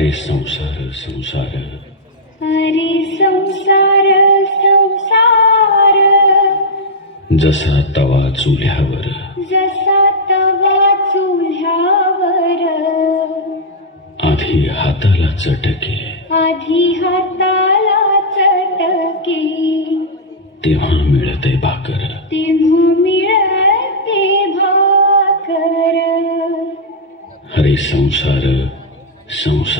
अरे संसार संसार। अरे संसार संसार। जसा तवा चुल्यावर जसा तवा चुल्यावर आधी हाताला चटके। आधी हाताला चटके। तेव्हा मिळते भाकर। तेव्हा मिळते भाकर। अरे संसार संसार।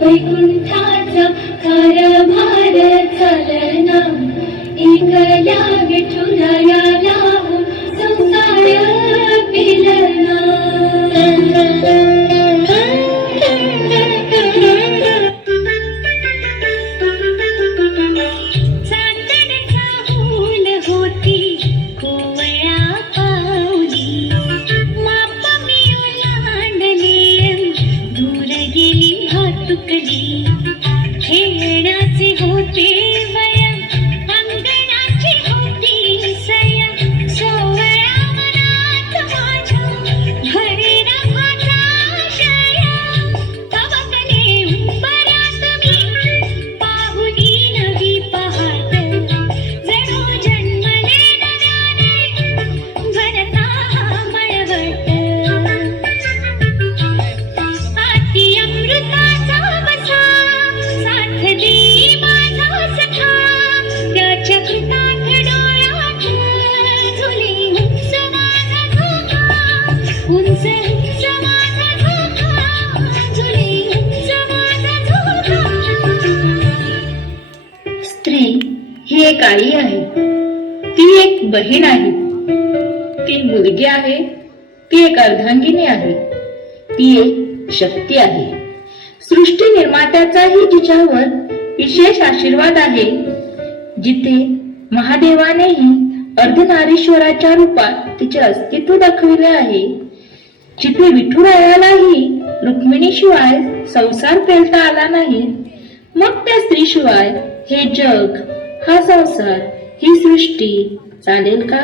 वैकुंठाचा कारभार चालना एकला विठुल ताई आहे. ती एक बहीण आहे. ती मुलगी आहे. ती एक अर्धांगिनी आहे. ती एक शक्ती आहे. सृष्टी निर्मात्याचाही तिच्यावर विशेष आशीर्वाद आहे. जिथे महादेवानेही अर्धनारीश्वराच्या रूपात तिचे अस्तित्व दाखविले आहे. जिथे विठुरायालाही रुक्मिणीशिवाय संसार पेलता आला नाही मग त्या स्त्रीशिवाय हे जग हा संसार ही सृष्टी चालेल का?